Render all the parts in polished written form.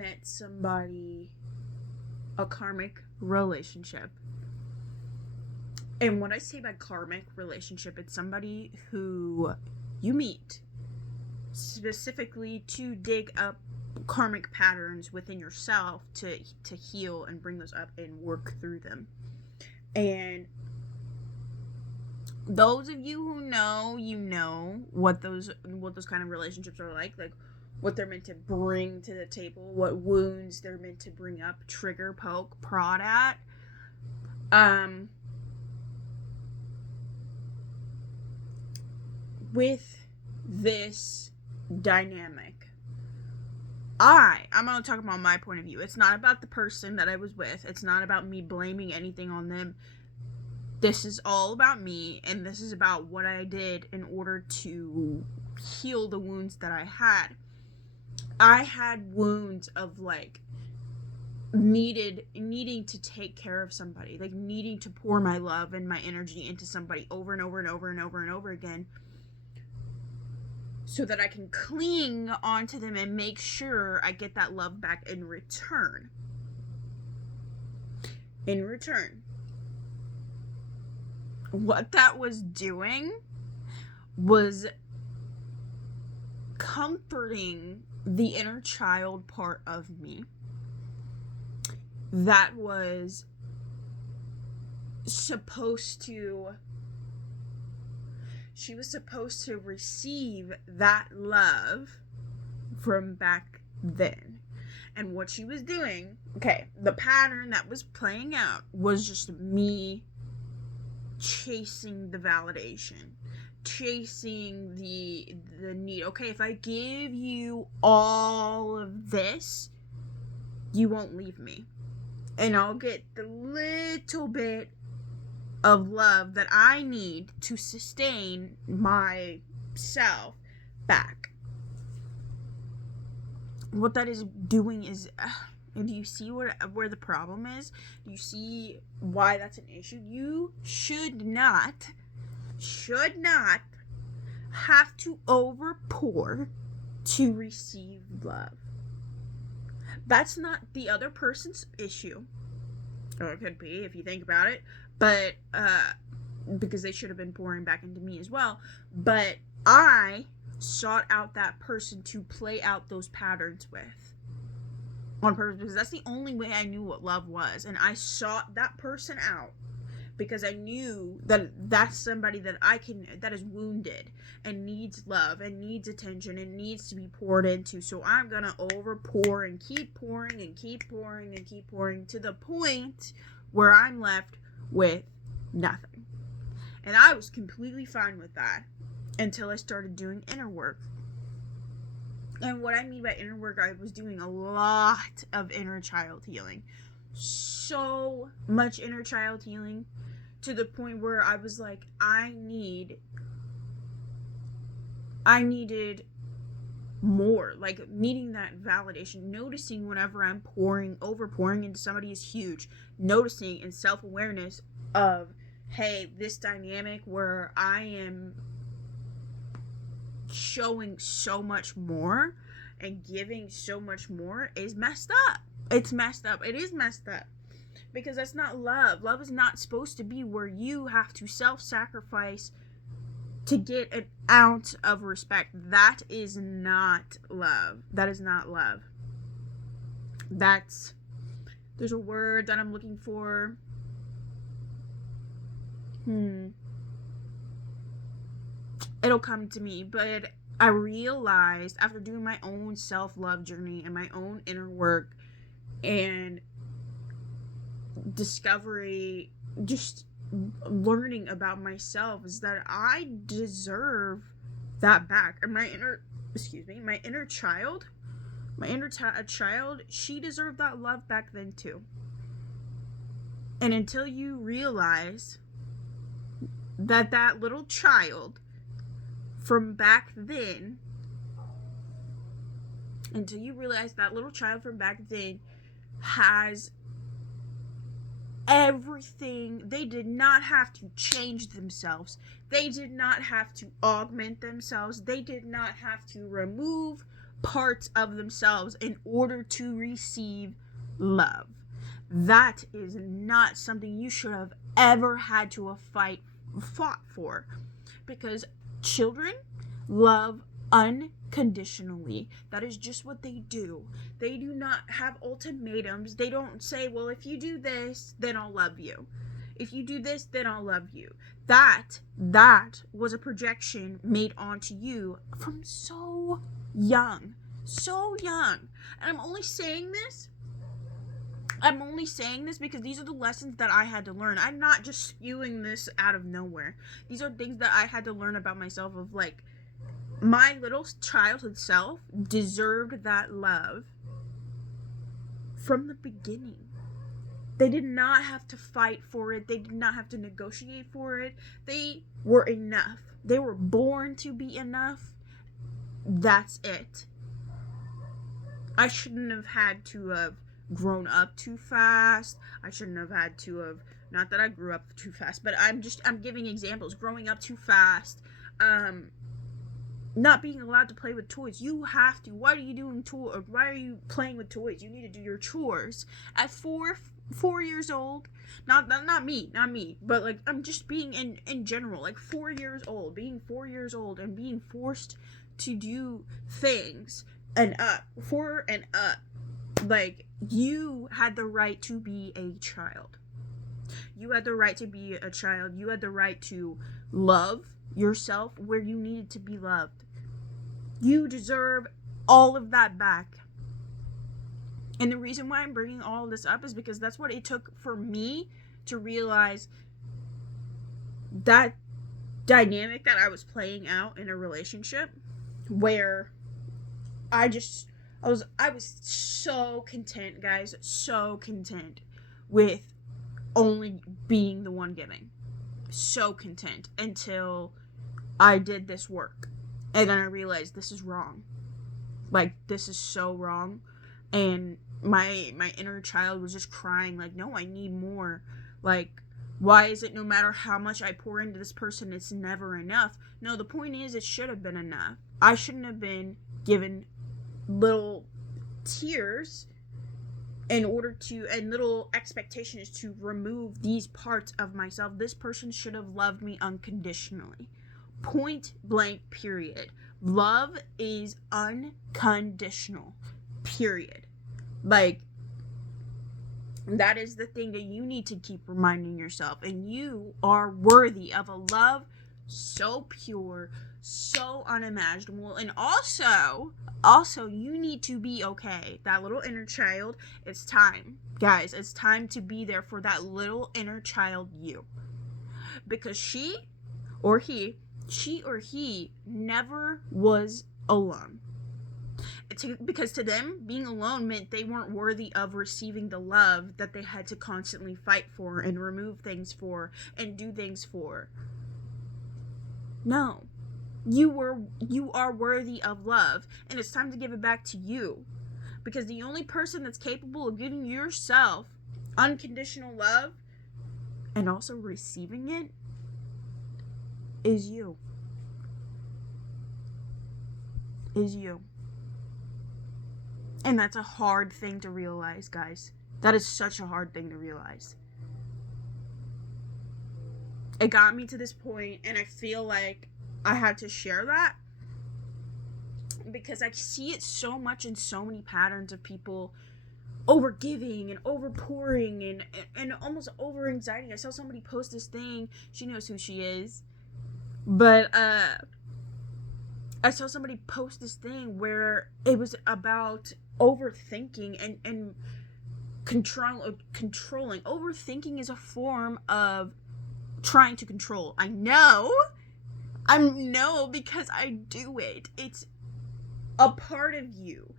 met somebody, a karmic relationship. And when I say by karmic relationship, it's somebody who you meet specifically to dig up karmic patterns within yourself to heal and bring those up and work through them. And those of you who know, you know what those kind of relationships are like what they're meant to bring to the table, what wounds they're meant to bring up, trigger, poke, prod at. With this dynamic, I'm going to talk about my point of view. It's not about the person that I was with. It's not about me blaming anything on them. This is all about me, and this is about what I did in order to heal the wounds that I had. I had wounds of like needing to take care of somebody, like needing to pour my love and my energy into somebody over and over and over and over and over again, so that I can cling onto them and make sure I get that love back in return. What that was doing was comforting the inner child part of me that was supposed to receive that love from back then. And what she was doing, the pattern that was playing out was just me chasing the validation, chasing the need. Okay, if I give you all of this, you won't leave me, and I'll get the little bit of love that I need to sustain myself back. What that is doing is, and do you see where the problem is? Do you see why that's an issue? You should not have to overpour to receive love. That's not the other person's issue. Or it could be, if you think about it. But, because they should have been pouring back into me as well. But I sought out that person to play out those patterns with. On purpose, because that's the only way I knew what love was. And I sought that person out because I knew that that's somebody that is wounded and needs love and needs attention and needs to be poured into. So I'm gonna overpour and keep pouring and keep pouring and keep pouring to the point where I'm left with nothing. And I was completely fine with that until I started doing inner work. And what I mean by inner work, I was doing a lot of inner child healing. So much inner child healing, to the point where I was like, I needed more, like needing that validation. Noticing whenever I'm overpouring into somebody is huge. Noticing and self-awareness of, hey, this dynamic where I am showing so much more and giving so much more is messed up. It's messed up. It is messed up. Because that's not love. Love is not supposed to be where you have to self-sacrifice to get an ounce of respect. That is not love. That is not love. There's a word that I'm looking for. It'll come to me, but I realized after doing my own self-love journey and my own inner work and discovery, just learning about myself, is that I deserve that back. And my inner child, she deserved that love back then too. And until you realize that little child from back then, has everything. They did not have to change themselves. They did not have to augment themselves. They did not have to remove parts of themselves in order to receive love. That is not something you should have ever had to fought for, because children love unconditionally. That is just what they do. They do not have ultimatums. They don't say, well, if you do this, then I'll love you. If you do this, then I'll love you. That was a projection made onto you from so young. So young. And I'm only saying this because these are the lessons that I had to learn. I'm not just spewing this out of nowhere. These are things that I had to learn about myself, of like, my little childhood self deserved that love from the beginning. They did not have to fight for it. They did not have to negotiate for it. They were enough. They were born to be enough. That's it. I shouldn't have had to have grown up too fast. I shouldn't have had to have, not that I grew up too fast, but I'm giving examples. Growing up too fast, not being allowed to play with toys. You have to. Why are you doing toys? Why are you playing with toys? You need to do your chores at 4 years old. Not me, but like, I'm just being in general, like 4 years old, being 4 years old and being forced to do things and up, 4 and up. Like, you had the right to be a child. You had the right to be a child. You had the right to love yourself where you needed to be loved. You deserve all of that back. And the reason why I'm bringing all of this up is because that's what it took for me to realize that dynamic that I was playing out in a relationship, where I was so content, guys, so content with only being the one giving. So content until I did this work. And then I realized this is wrong. Like, this is so wrong. And my inner child was just crying, like, no, I need more. Like, why is it no matter how much I pour into this person, it's never enough? No, the point is, it should have been enough. I shouldn't have been given little tears and little expectations to remove these parts of myself. This person should have loved me unconditionally. Point blank, period. Love is unconditional, period. Like, that is the thing that you need to keep reminding yourself. And you are worthy of a love so pure, so unimaginable. And also you need to be okay. That little inner child, it's time. Guys, it's time to be there for that little inner child you. Because she or he never was alone. Because to them, being alone meant they weren't worthy of receiving the love that they had to constantly fight for and remove things for and do things for. No. You are worthy of love, and it's time to give it back to you. Because the only person that's capable of giving yourself unconditional love and also receiving it is you. Is you. And that's a hard thing to realize, guys. That is such a hard thing to realize. It got me to this point, and I feel like I had to share that because I see it so much in so many patterns of people overgiving and overpouring and almost over anxiety. I saw somebody post this thing. She knows who she is. But I saw somebody post this thing where it was about overthinking and controlling. Overthinking is a form of trying to control. I know because I do it. It's a part of you,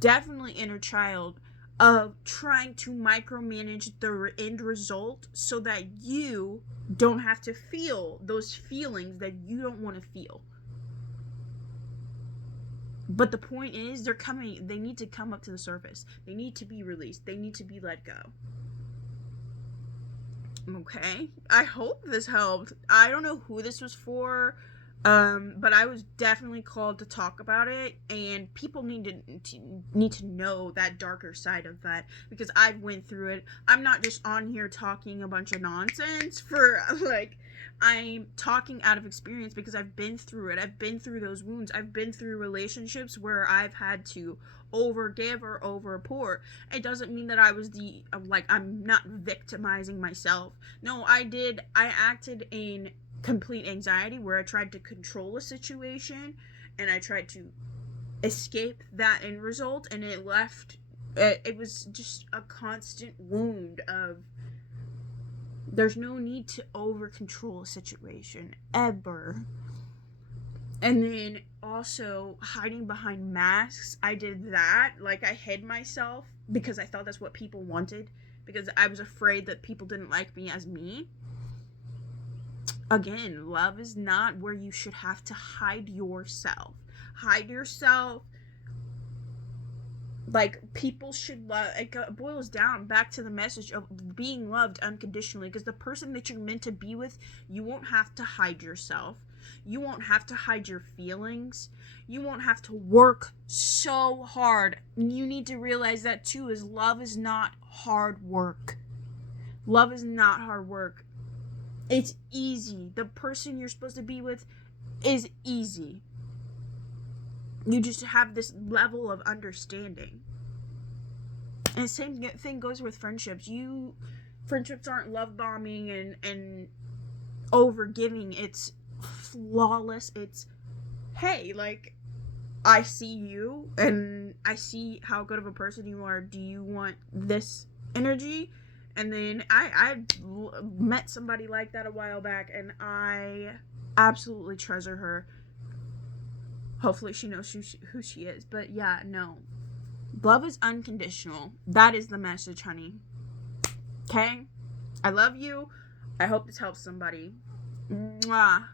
definitely inner child, of trying to micromanage the end result so that you don't have to feel those feelings that you don't want to feel. But the point is, they need to come up to the surface. They need to be released. They need to be let go. Okay? I hope this helped. I don't know who this was for. But I was definitely called to talk about it, and people need to know that darker side of that, because I've went through it. I'm not just on here talking a bunch of nonsense for like, I'm talking out of experience because I've been through it. I've been through those wounds. I've been through relationships where I've had to over give or over pour. It doesn't mean that I was I'm not victimizing myself. No, I acted in complete anxiety where I tried to control a situation and I tried to escape that end result, and it was just a constant wound of, there's no need to over control a situation ever. And then also hiding behind masks, I did that. Like, I hid myself because I thought that's what people wanted, because I was afraid that people didn't like me as me. Again, love is not where you should have to hide yourself. Hide yourself. Like, people should love. It boils down back to the message of being loved unconditionally, because the person that you're meant to be with, you won't have to hide yourself. You won't have to hide your feelings. You won't have to work so hard. You need to realize that too, is love is not hard work. Love is not hard work. It's easy. The person you're supposed to be with is easy. You just have this level of understanding. And the same thing goes with friendships. Friendships aren't love bombing and over giving. It's flawless. It's, hey, like, I see you and I see how good of a person you are. Do you want this energy? And then I met somebody like that a while back, and I absolutely treasure her. Hopefully she knows who she is. But yeah, no. Love is unconditional. That is the message, honey. Okay? I love you. I hope this helps somebody. Mwah.